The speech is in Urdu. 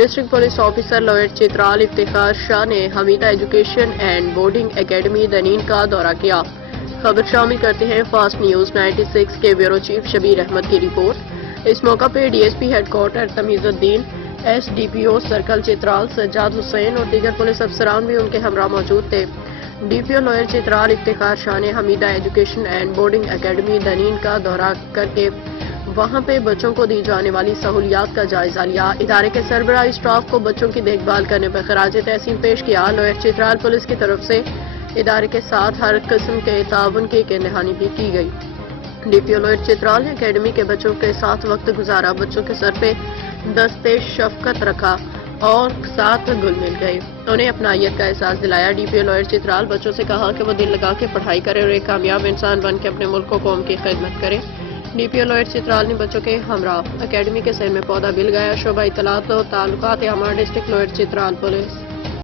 District police officer lower Chitral Iftikhar Shah نے Hamida education and boarding academy Danin کا دورہ کیا۔ خبر شامل کرتے ہیں فاسٹ نیوز 96 کے بیورو چیف شبیر احمد کی رپورٹ۔ اس موقع پہ D S P headquarter Tamizuddin, S D P O circle Chitral Sajjad Hussain اور دیگر پولیس افسران بھی ان کے ہمراہ موجود تھے۔ ڈی پی او لوئر چترال افتخار شاہ نے Hamida education and boarding academy Danin کا دورہ کر کے وہاں پہ بچوں کو دی جانے والی سہولیات کا جائزہ لیا۔ ادارے کے سربراہ اسٹاف کو بچوں کی دیکھ بھال کرنے پر خراج تحسین پیش کیا۔ لوئر چترال پولیس کی طرف سے ادارے کے ساتھ ہر قسم کے تعاون کی یقین بھی کی گئی۔ ڈی پی او لوئر چترال نے اکیڈمی کے بچوں کے ساتھ وقت گزارا، بچوں کے سر پہ دستے شفقت رکھا اور ساتھ گل مل گئے، انہیں اپنائیت کا احساس دلایا۔ ڈی پی او لوئر چترال بچوں سے کہا کہ وہ دل لگا کے پڑھائی کرے اور ایک کامیاب انسان بن کے اپنے ملک و قوم کی خدمت کرے۔ ڈی پی او لوئر چترال نے بچوں کے ہمراہ اکیڈمی کے سین میں پودا بھی لگایا۔ شعبہ اطلاعات و تعلقات عامہ ڈسٹرکٹ لوئر چترال پولیس۔